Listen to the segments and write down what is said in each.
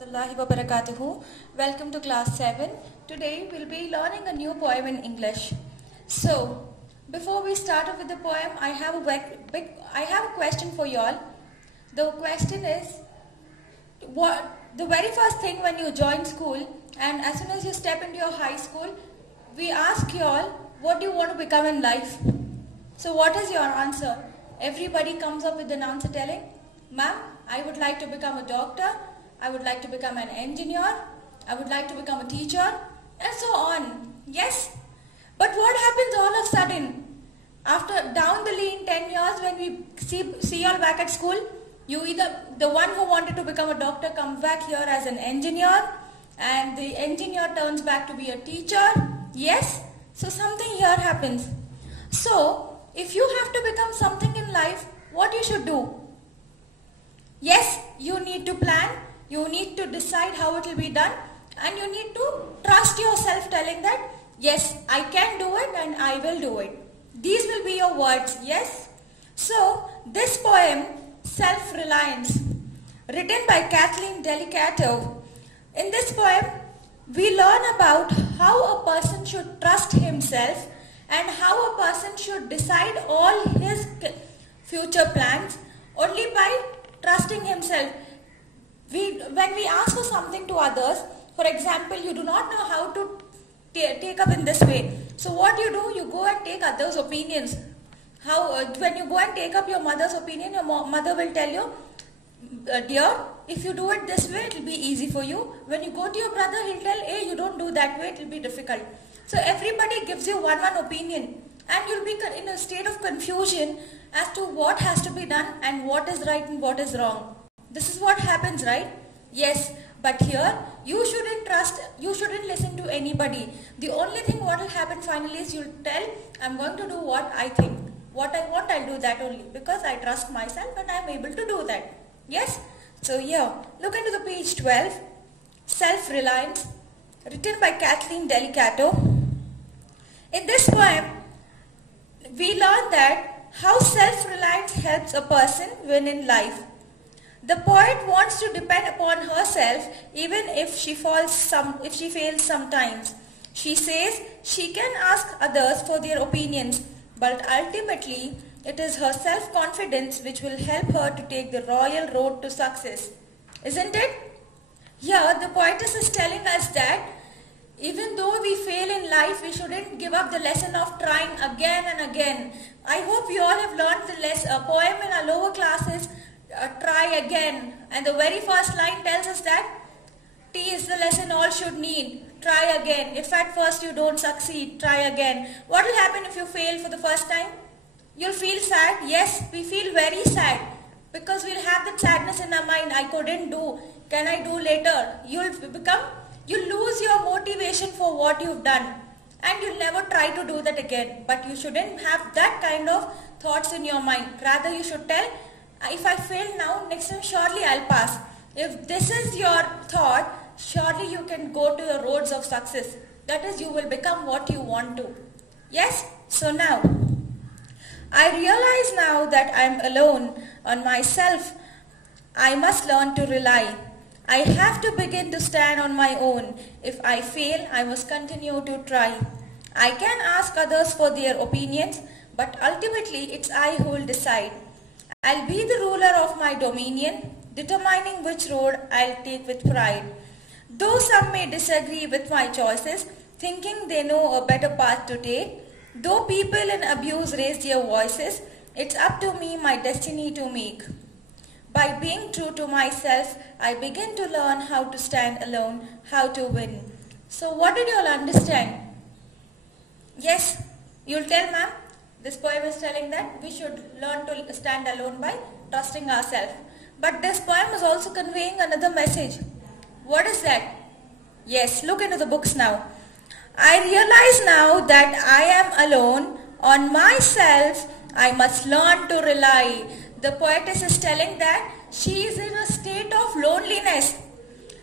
Warahmatullahi wabarakatuh. Welcome to class 7. Today we'll be learning a new poem in English. So, before we start off with the poem, I have a question for you all. The question is, what the very first thing when you join school and as soon as you step into your high school, we ask you all, what do you want to become in life? So what is your answer? Everybody comes up with an answer telling, ma'am, I would like to become a doctor, I would like to become an engineer, I would like to become a teacher, and so on. Yes? But what happens all of a sudden? After down the lane 10 years when we see you all back at school, you either, the one who wanted to become a doctor comes back here as an engineer, and the engineer turns back to be a teacher. Yes? So something here happens. So, if you have to become something in life, what you should do? Yes, you need to plan, you need to decide how it will be done, and you need to trust yourself telling that, yes, I can do it and I will do it. These will be your words, yes? So, this poem, Self-Reliance, written by Kathleen Delicato. In this poem, we learn about how a person should trust himself and how a person should decide all his future plans only by trusting himself. When we ask for something to others, for example, you do not know how to take up in this way. So what you do, you go and take others' opinions. When you go and take up your mother's opinion, your mother will tell you, dear, if you do it this way, it will be easy for you. When you go to your brother, he'll tell, hey, you don't do that way, it will be difficult. So everybody gives you one opinion, and you'll be in a state of confusion as to what has to be done and what is right and what is wrong. This is what happens, right? Yes, but here you shouldn't listen to anybody. The only thing what will happen finally is you'll tell, I'm going to do what I think. What I want, I'll do that only because I trust myself and I'm able to do that. Yes? So here, look into the page 12, Self-Reliance, written by Kathleen Delicato. In this poem, we learn that how self-reliance helps a person win in life. The poet wants to depend upon herself even if she fails sometimes. She says she can ask others for their opinions, but ultimately it is her self-confidence which will help her to take the royal road to success. Isn't it? Here the poetess is telling us that even though we fail in life, we shouldn't give up the lesson of trying again and again. I hope you all have learned the poem in our lower classes, try again. And the very first line tells us that tea is the lesson all should need. Try again. If at first you don't succeed, try again. What will happen if you fail for the first time? You'll feel sad. Yes, we feel very sad because we'll have that sadness in our mind. I couldn't do. Can I do later? You lose your motivation for what you've done and you'll never try to do that again. But you shouldn't have that kind of thoughts in your mind. Rather you should tell, if I fail now, next time surely I'll pass. If this is your thought, surely you can go to the roads of success. That is, you will become what you want to. Yes? So now, I realize now that I'm alone on myself. I must learn to rely. I have to begin to stand on my own. If I fail, I must continue to try. I can ask others for their opinions, but ultimately it's I who will decide. I'll be the ruler of my dominion, determining which road I'll take with pride. Though some may disagree with my choices, thinking they know a better path to take, though people in abuse raise their voices, it's up to me my destiny to make. By being true to myself, I begin to learn how to stand alone, how to win. So what did you all understand? Yes, you'll tell, ma'am. This poem is telling that we should learn to stand alone by trusting ourselves. But this poem is also conveying another message. What is that? Yes, look into the books now. I realize now that I am alone. On myself, I must learn to rely. The poetess is telling that she is in a state of loneliness.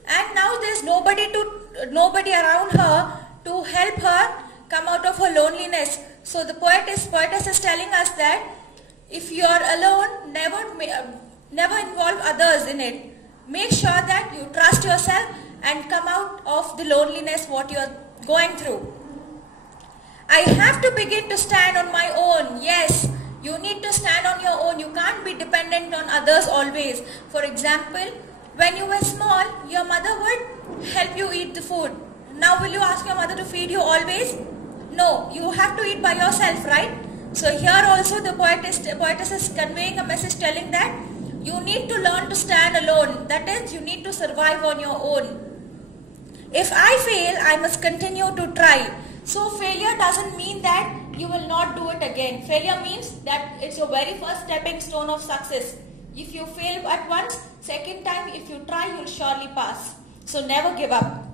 And now there's nobody around her to help her come out of her loneliness. So the poetess is telling us that if you are alone, never involve others in it. make sure that you trust yourself and come out of the loneliness what you are going through. I have to begin to stand on my own. Yes, you need to stand on your own. You can't be dependent on others always. For example, when you were small, your mother would help you eat the food. Now will you ask your mother to feed you always? No, you have to eat by yourself, right? So here also the poetess is conveying a message telling that you need to learn to stand alone. That is, you need to survive on your own. If I fail, I must continue to try. So failure doesn't mean that you will not do it again. Failure means that it's your very first stepping stone of success. If you fail at once, second time if you try, you'll surely pass. So never give up.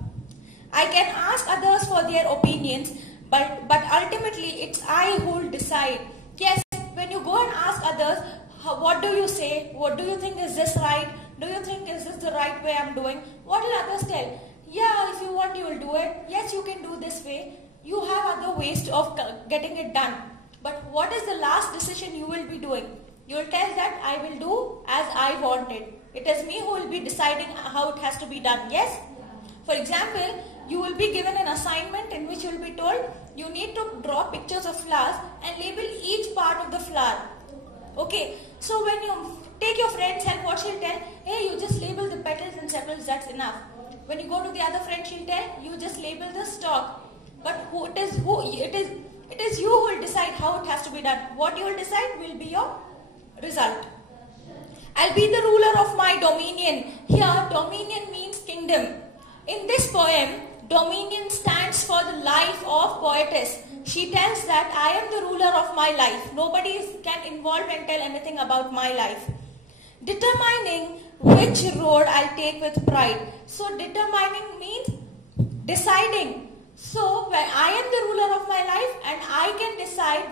I can ask others for their opinions, but ultimately it's I who will decide. Yes, when you go and ask others, what do you say? What do you think, is this right? Do you think is this the right way I'm doing? What will others tell? Yeah, if you want you will do it. Yes, you can do this way. You have other ways of getting it done. But what is the last decision you will be doing? You will tell that I will do as I want it. It is me who will be deciding how it has to be done. Yes? For example, you will be given an assignment in which you will be told you need to draw pictures of flowers and label each part of the flower. Okay, so when you take your friend's help, what she'll tell? Hey, you just label the petals and sepals, that's enough. When you go to the other friend, she'll tell you just label the stalk. But it is you who will decide how it has to be done. What you will decide will be your result. I'll be the ruler of my dominion. Here, dominion means kingdom. In this poem, dominion stands for the life of poetess. She tells that I am the ruler of my life. Nobody can involve and tell anything about my life. Determining which road I'll take with pride. So determining means deciding. So I am the ruler of my life and I can decide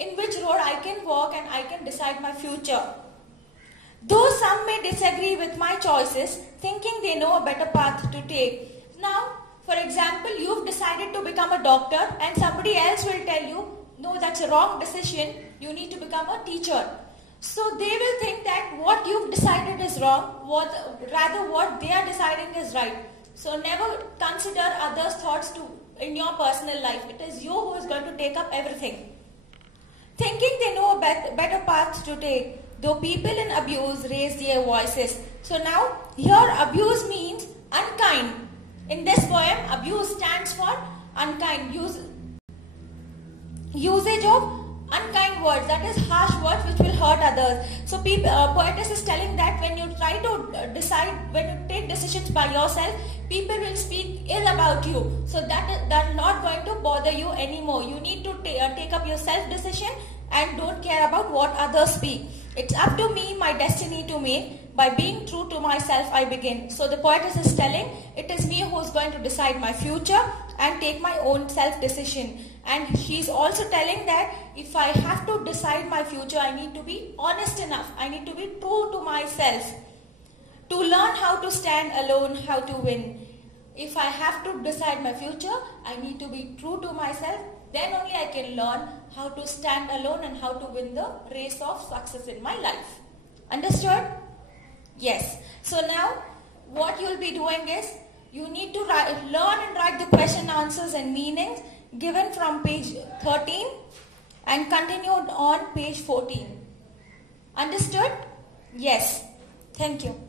in which road I can walk and I can decide my future. Though some may disagree with my choices, thinking they know a better path to take. Now, for example, you've decided to become a doctor and somebody else will tell you, no, that's a wrong decision, you need to become a teacher. So they will think that what you've decided is wrong, rather what they are deciding is right. So never consider others' thoughts in your personal life. It is you who is going to take up everything. Thinking they know a better path to take, though people in abuse raise their voices. So now, here abuse means unkind. In this poem, abuse stands for unkind. Usage of unkind words, that is harsh words which will hurt others. So poetess is telling that when you try to decide, when you take decisions by yourself, people will speak ill about you. So that's not going to bother you anymore. You need to take up your self-decision and don't care about what others speak. It's up to me, my destiny to make. By being true to myself, I begin. So the poetess is telling, it is me who is going to decide my future and take my own self-decision. And she's also telling that if I have to decide my future, I need to be honest enough. I need to be true to myself. To learn how to stand alone, how to win. If I have to decide my future, I need to be true to myself. Then only I can learn how to stand alone and how to win the race of success in my life. Understood? Yes. So now, what you'll be doing is, you need to learn and write the question, answers and meanings given from page 13 and continued on page 14. Understood? Yes. Thank you.